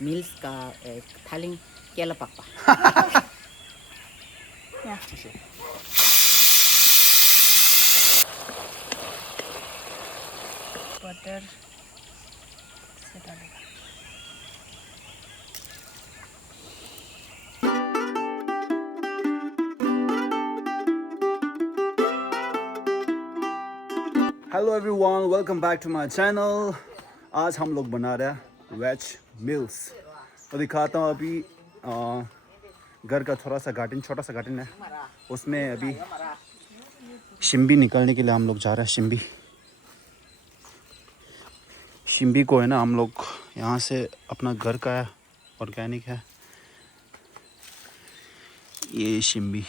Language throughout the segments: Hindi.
meals ka thaling kela pakpa. Yeah. Butter से डालेगा. Hello everyone, welcome back to my channel. आज हम लोग बना रहे हैं वेज मील्स। तो दिखाता हूँ अभी घर का थोड़ा सा गार्डन, छोटा सा गार्डन है, उसमें अभी शिम्बी निकालने के लिए हम लोग जा रहे हैं। शिम्बी को है ना, हम लोग यहाँ से अपना घर का है, ऑर्गेनिक है ये शिम्बी।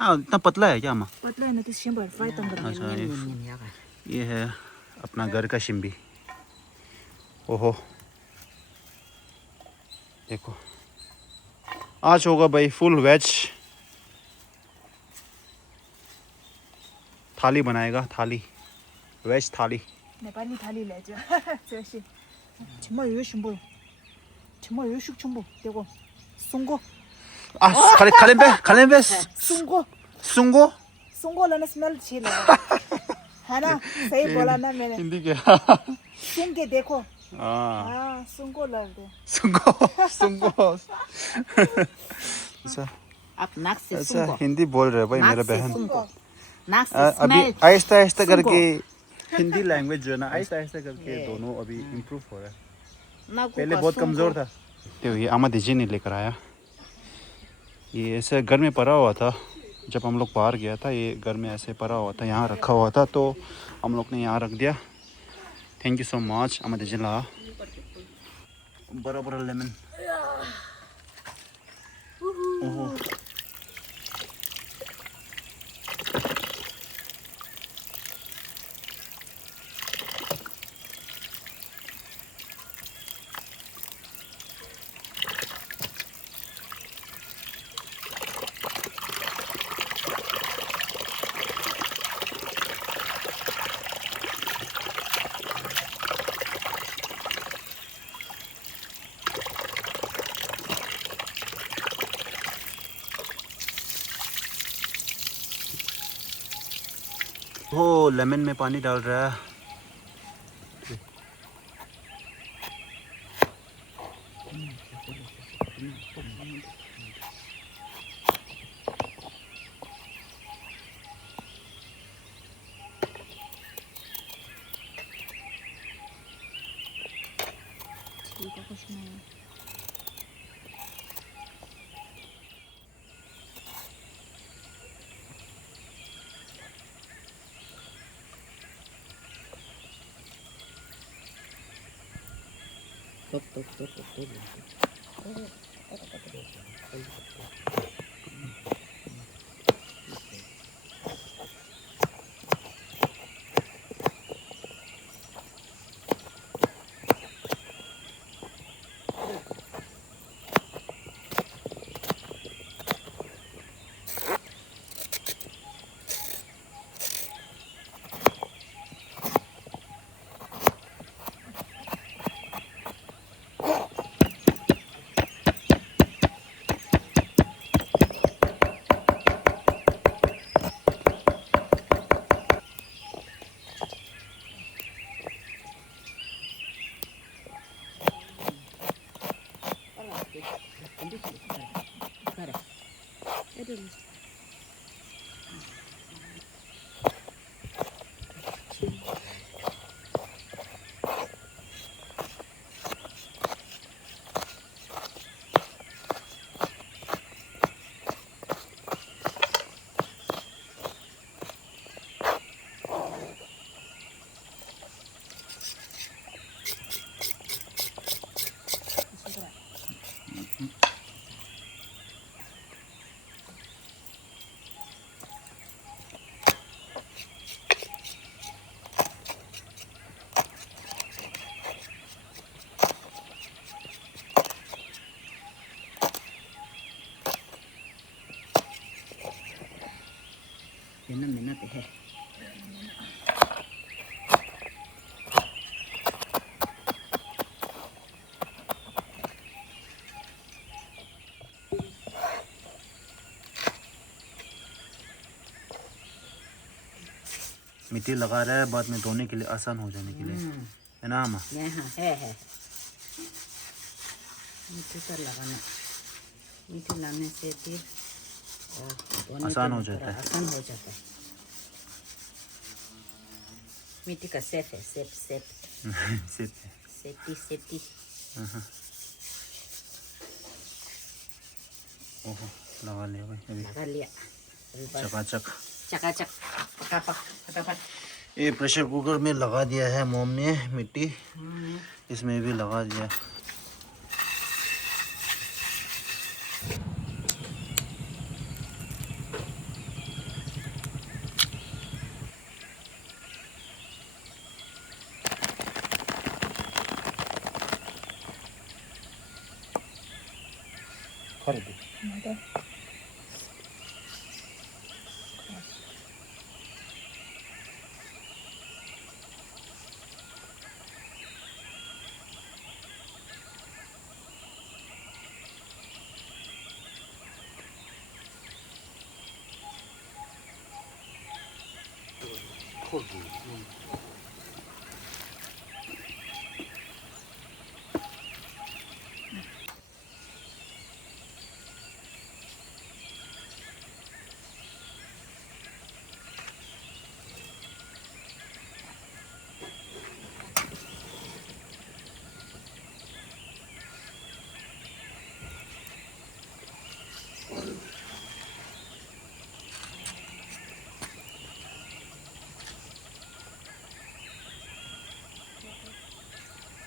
इतना पतला है क्या माँ? पतला है ना, तो शिम्बर फ्राई तंग अच्छा, ये है अपना घर का शिम्बी। ओहो देखो, आज होगा भाई फुल वेज थाली बनाएगा। थाली, वेज थाली। नेपाली थाली ले죠. 저시 정말 요심보. 정말 요식 정보. 되고 송고. खालें पे 송고. सुंगो। 송고 लाने स्मेल अच्छी लगा. है ना? सही बोला ना मैंने. हिंदी क्या? सुन के देखो. हाँ, हाँ, सुंगो लग दे. सुंगो। अच्छा, आप नाक से अच्छा सुंगो. हिंदी बोल रहे भाई मेरा बहन। नाक से अभी स्मेल. आहिस्ता आहिस्ता करके हिंदी लैंग्वेज जो है ना, आहिस्ता आहिस्ता करके दोनों अभी इम्प्रूव हो रहा है। पहले बहुत कमज़ोर था। तो ये अहमद जी ने लेकर आया। ये ऐसे घर में पड़ा हुआ था, जब हम लोग बाहर गया था ये घर में ऐसे पड़ा हुआ था, यहाँ रखा हुआ था, तो हम लोग ने यहाँ रख दिया। Thank you so much Ahmad ji. ला बड़ा बड़ा लेमन। ओहो, वो लेमन में पानी डाल रहा है। 이거 보시나요? मेहनत है. मिट्टी लगा रहा है बाद में धोने के लिए आसान हो जाने के लिए, है ना अम्मा? यहाँ है मिट्टी तो लगाना, मिट्टी लाने से फिर धोने आसान के हो लिए जाता थोड़ा है। आसान हो जाता है। मिट्टी का सेफ है, सेफ सेफ्टी। ओहो लगा लिया भाई अभी लगा लिया अभी बस चकाचक। चकाचक फटाफट। ये प्रेशर कुकर में लगा दिया है मोम ने मिट्टी, इसमें भी लगा दिया।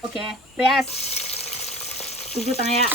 Oke, beres. Tunggu tanya.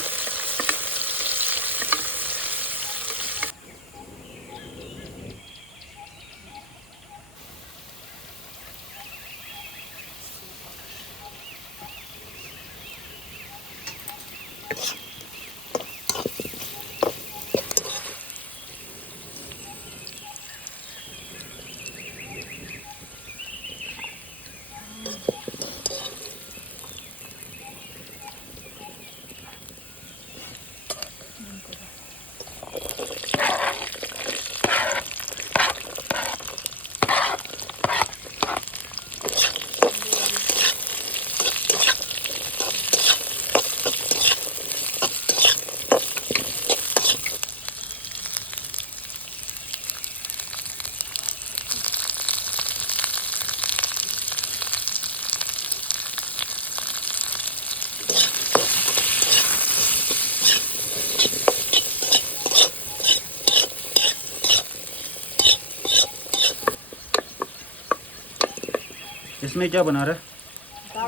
इसमें क्या बना रहा है?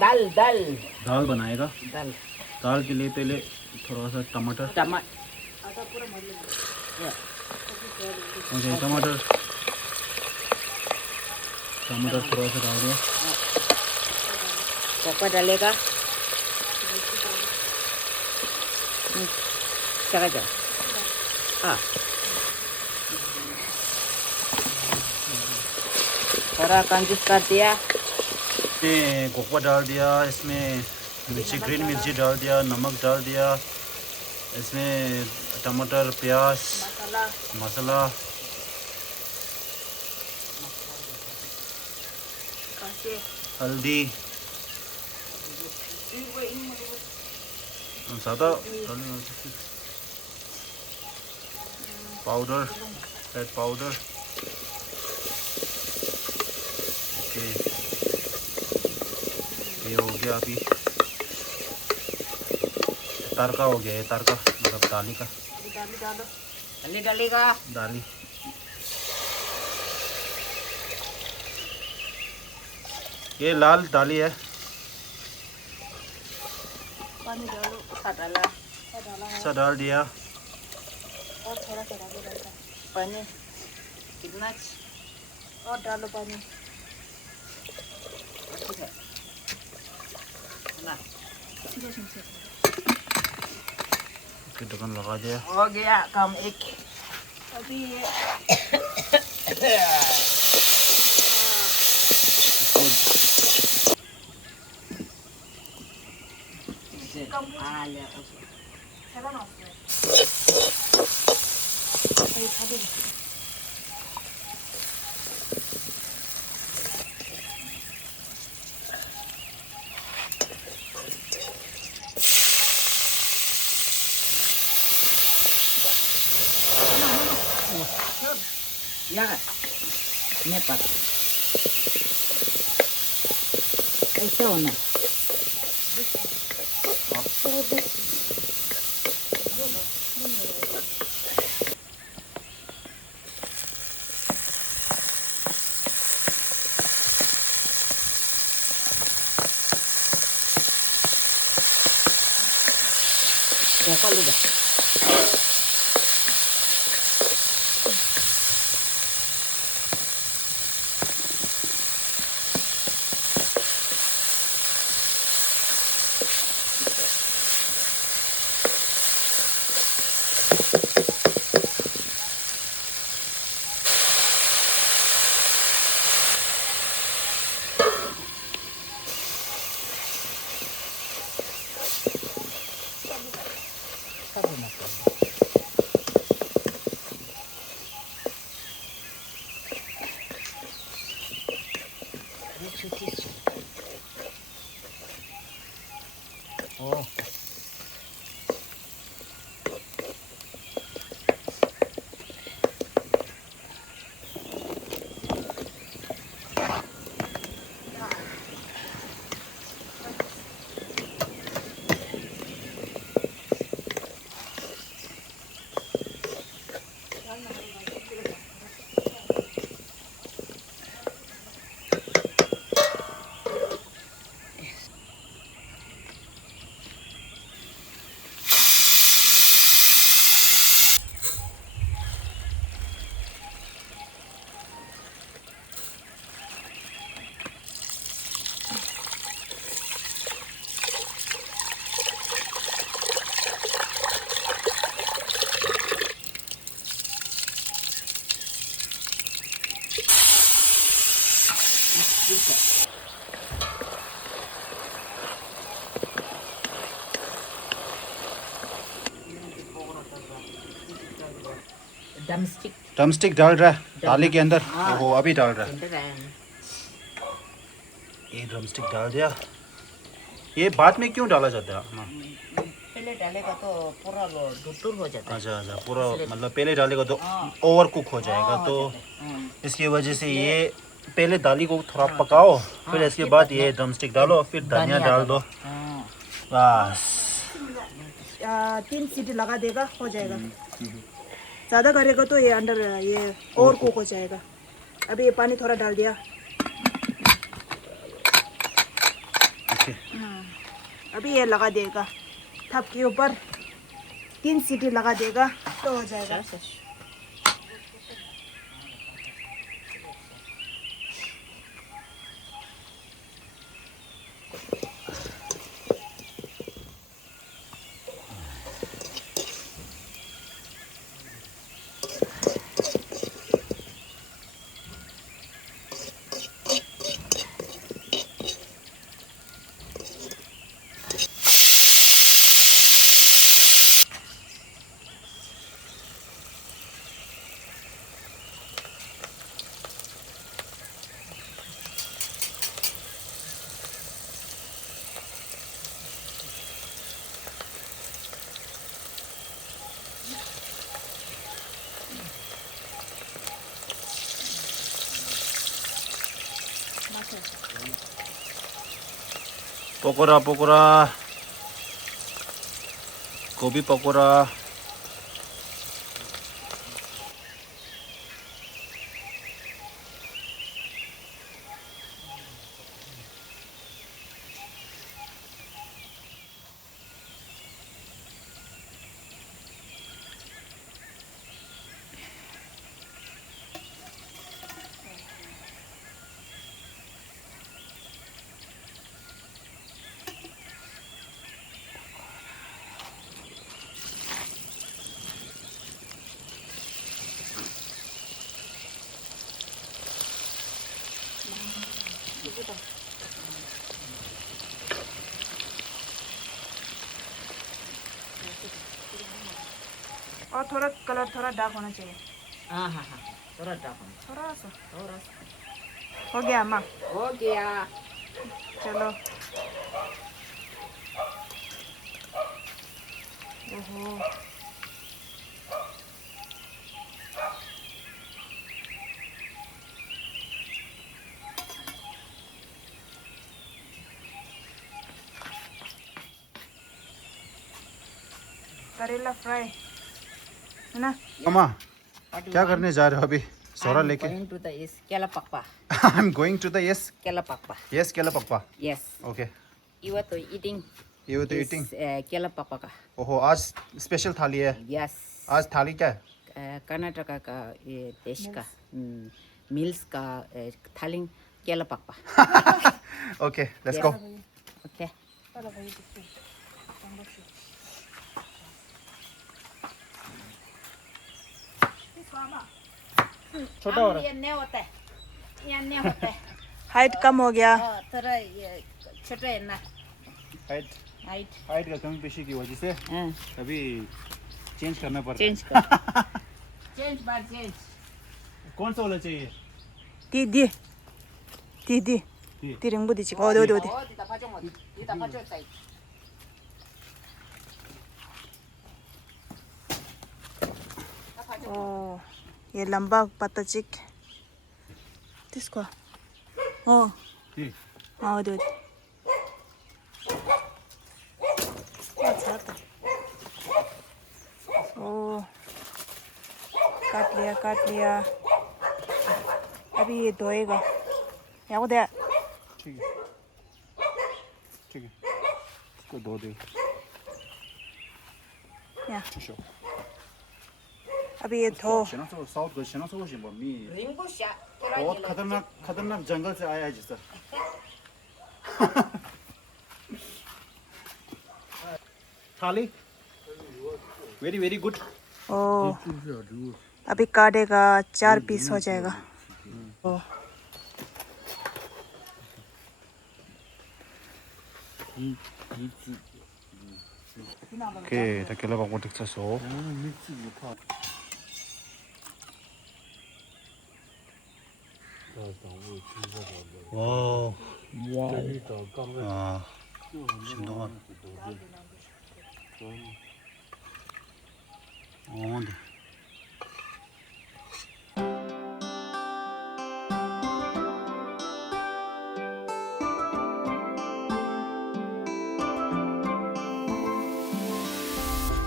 Dal. दाल बनाएगा। Dal. दाल के लिए पहले थोड़ा सा टमाटर, Tomat. ओके टमाटर थोड़ा सा डाल दिया। Papa डालेगा। चका। हाँ। थोड़ा कंजूस कर दिया। इसमें कोको डाल दिया, इसमें मिर्ची ग्रीन मिर्ची डाल दिया, नमक डाल दिया, इसमें टमाटर प्याज मसाला हल्दी ज़्यादा पाउडर रेड पाउडर। ओके ये हो गया। अभी तड़का हो गया, ये तड़का मतलब दाली का डालेगा। दाली। ये लाल दाली है। पानी डालो, डाला सा डाल दिया। और थोड़ा सा डालो डालता। पानी कितना और डालो पानी। ठीक है ना। ढक्कन लगा दिया। हो गया काम एक। अभी ये चला ना उसमें। अरे खा दे। लगा मैं पर ऐसा होना क्या लूँगा सब होना चाहिए ओ ड्रमस्टिक ड्रमस्टिक डाल रहा है थाली के अंदर वो अभी डाल रहा है ये ड्रमस्टिक डाल दिया ये बाद में क्यों डाला जाता है पहले डालेगा तो पूरा वो दुटुर हो जाता है अच्छा अच्छा पूरा मतलब पहले डालेगा तो ओवर कुक हो जाएगा तो इसकी वजह से ये पहले दाली को थोड़ा पकाओ फिर इसके बाद ये ड्रमस्टिक डालो फिर धनिया डाल दो बस 3 सीटी लगा देगा हो जाएगा ज़्यादा करेगा तो ये अंदर ये और कुक हो जाएगा अभी ये पानी थोड़ा डाल दिया अभी ये लगा देगा थप के ऊपर 3 सीटी लगा देगा तो हो जाएगा पकोड़ा पकोड़ा गोभी पकोड़ा और थोड़ा कलर थोड़ा डार्क होना चाहिए हाँ हाँ हाँ थोड़ा डाउन थोड़ा सा थोड़ा सा हो गया अम्मा हो गया चलो ओहो करेला फ्राई है ना। मामा क्या करने जा रहे हो अभी सोरा लेके? Going to the yes, kela pakpa. I am going to the yes Kela pakpa. Yes केला पप्पा. Yes. Okay You are to eating. You to is, eating. kela pakpa ka. ओहो आज स्पेशल थाली है. Yes. आज थाली क्या है? कर्नाटका का ये देश का मिल्स का थालिंग केला pakpa. Okay let's go. Okay. 따라 봐야 돼. 장갑씩. छोटा हो रहा ये नहीं होता है. ये नहीं होता है. हाइट कम हो गया. थोड़ा ये छोटा है ना. है. हाइट. हाइट का कमी पेशी की वजह से अभी चेंज करना पड़ता है. चेंज कर. चेंज बार चेंज. कौन सा वाला चाहिए? 디디. 디디. 디링 부딪히. 어디. 어디다 파종 어디? 이다 파종 사이. ओ ये लंबा पत्ता चिक किसको? ओ ठीक. हाँ 어디. अच्छा ओ काट लिया. अभी ये धोएगा. याको दे. ठीक है. ठीक है. इसको धो दे. या शो. अभी ये धो. साउथ को शनो सो शिंबो मी रिंगुशा. बहुत खतरनाक जंगल से आया है जैसा. थाली वेरी वेरी गुड. ओ अभी काटेगा 4 पीस हो जाएगा. ओ 오케이 다 결합하고 득쳤어. 와. 아. 신동한. 네.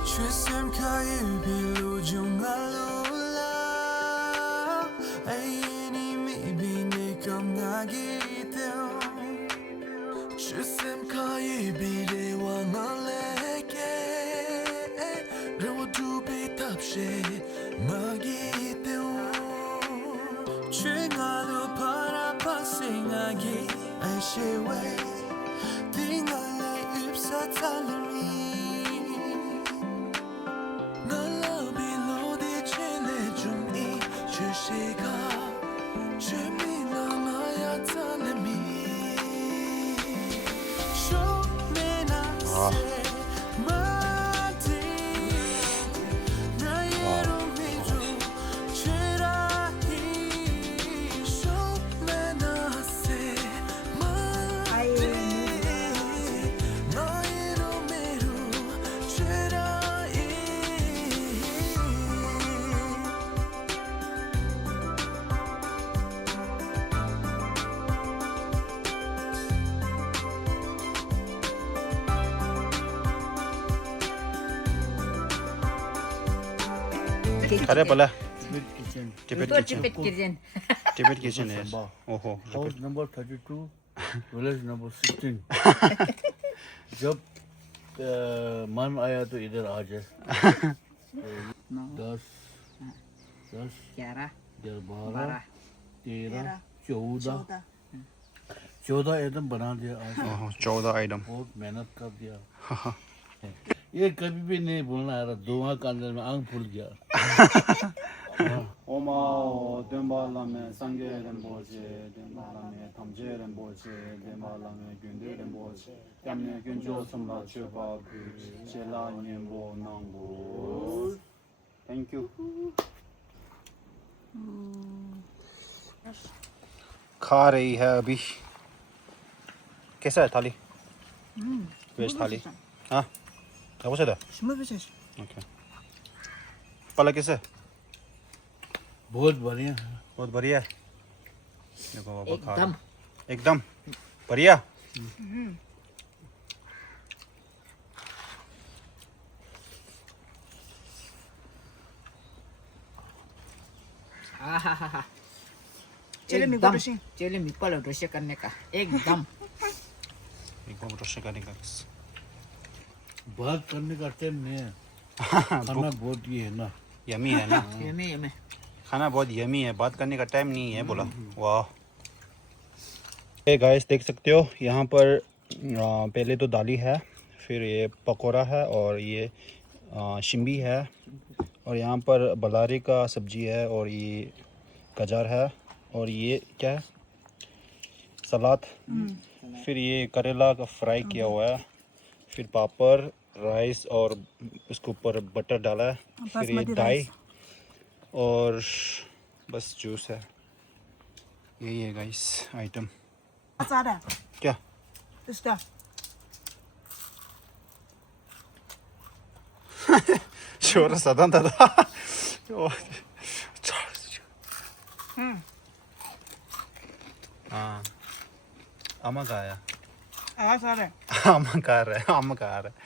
Trisem kayu bilu jungalula ayini mi bine kam nagiteo Trisem kayu bile wangaleke rewo dubi tapshe magiteo Chingalo para pasingagi aishewe tingale ipsa talami 잘해 볼래? 또 집에 기준. Tibet kitchen है. ओहो. House number 32, village number 16. जब मन आया तो इधर आ जाए. 10, 11, 12, 13, 14. 14 आइटम बना दिया आज. ओहो 14 आइटम. बहुत मेहनत कर दिया. ये कभी भी नहीं बोलना है. दुआ के अंदर में आंख फूल गया. 오마오 덴발라메 상게렌보제 덴발라메 탐제렌보제 덴발라메 균데렌보제 땀네 균조 섬라 쳬바 제라니엠보 남보. Thank you. खा रही है अभी. कैसा है थाली? वेज थाली. हाँ 해보셔야 돼. ओके. पहले कैसे? बहुत बढ़िया. बहुत बढ़िया है. देखो बाबा खा रहे एकदम. हैं. एकदम बढ़िया. आहा चले मी एकदम गोटोशी चले मिपल रोशे करने का एकदम एकदम रोशे करने का बात करने का टाइम नहीं है खाना बहुत ये है ना यमी है ना यमे खाना बहुत यमी है बात करने का टाइम नहीं है बोला वाह ये गाइस देख सकते हो यहाँ पर पहले तो दाली है फिर ये पकौड़ा है और ये शिम्बी है और यहाँ पर बलारी का सब्जी है और ये गजार है और ये क्या है सलाद फिर ये करेला का फ्राई किया हुआ है फिर पापड़ राइस और उसके ऊपर बटर डाला है फिर ये बासमती डाई राइस। और बस जूस है यही है गाइस आइटम आ रहा है क्या इसका शोर सदा दादा हाँ अम्मा का आया आवाज आ रहा है अम्मा का रहा है अम्मा का आ रहा है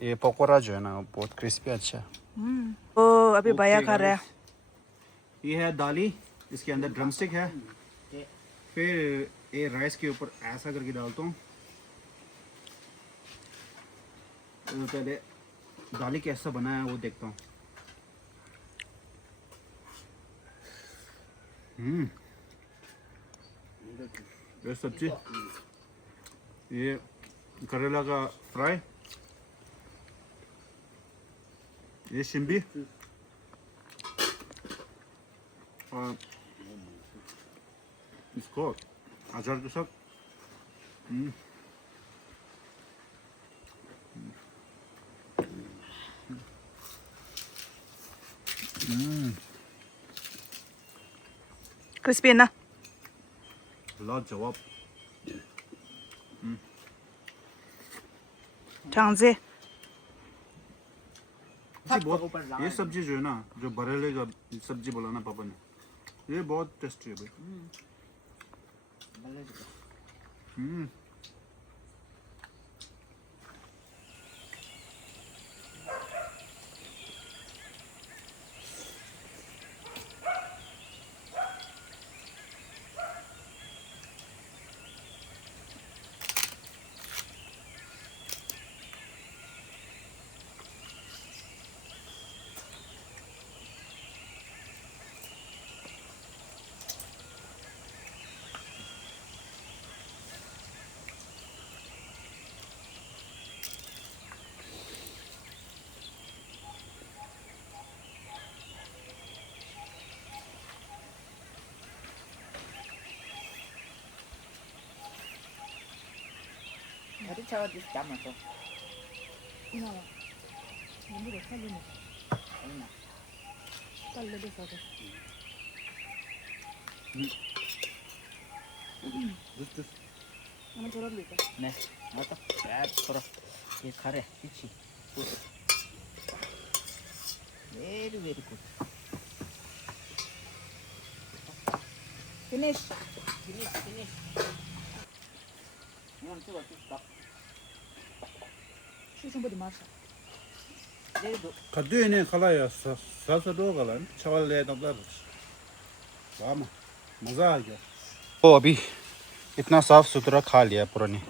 ये पकौड़ा जो है ना बहुत क्रिस्पी अच्छा है ओ अभी भैया खा रहा है ये है दाली इसके अंदर ड्रमस्टिक है फिर ये राइस के ऊपर ऐसा करके डालता हूँ पहले दाली कैसा बना है वो देखता हूँ ये सब्जी ये करेला का फ्राई ये शिम्बी और इसको अचार के साथ क्रिस्पी है ना लाजवाब चांसे ये सब्जी जो है ना जो बरेले का सब्जी बोला ना पापा ने ये बहुत टेस्टी है भाई 어디 저기 담아서 네 맞다 야 걸어 이 카레 그치 very good फिनिश finish 이건 찍어 슈슈보디 마셔 내일도 कद्दू खलाया सासा दो गलन चावल ले नबला वाह मज़ा आ गया तो अभी इतना साफ सुथरा खा लिया पुरानी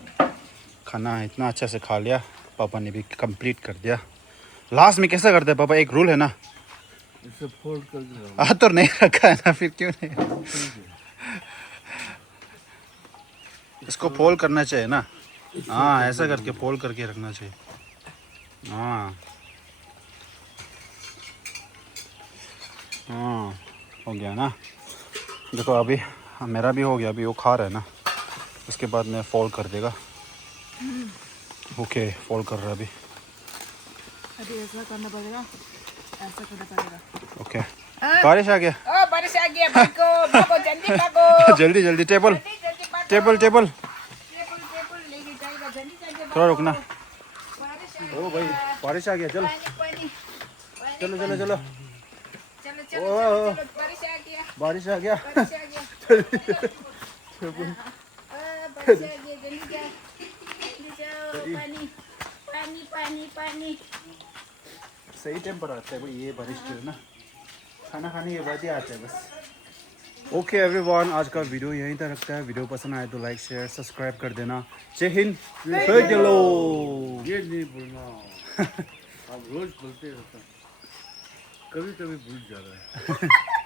खाना इतना अच्छा से खा लिया पापा ने भी कंप्लीट कर दिया लास्ट में कैसा करते हैं पापा एक रूल है ना इसे फोल्ड कर दो हाथ तो नहीं रखा है ना फिर क्यों नहीं इसको फोल्ड करना चाहिए ना हाँ ऐसा करके फोल्ड करके रखना चाहिए हाँ हाँ हो गया ना देखो अभी मेरा भी हो गया अभी वो खा रहा है ना उसके बाद में फोल्ड कर देगा ओके फोल्ड कर रहा है अभी ऐसा करना पड़ेगा ऐसा करना पड़ेगा ओके बारिश आ गया ओ बारिश आ गया भागो जल्दी भागो जल्दी जल्दी टेबल टेबल टेबल टेबल लेके जाएगा जल्दी थोड़ा रुकना बारिश आ ओ भाई बारिश आ गया चलो पानी चलो चलो चलो चलो ओ बारिश आ गया बारिश आ गया बारिश आ गया जल्दी जाओ पानी पानी पानी पानी सही टाइम पर आता है भाई ये बारिश जो है ना खाना खाने के बाद ही आता है बस ओके एवरीवन, आज का वीडियो यहीं तक रखता है। वीडियो पसंद आए तो लाइक शेयर सब्सक्राइब कर देना। जय हिंद, जय जलो। ये नहीं बोलना, आप रोज बोलते रहता, कभी कभी भूल जा रहा है।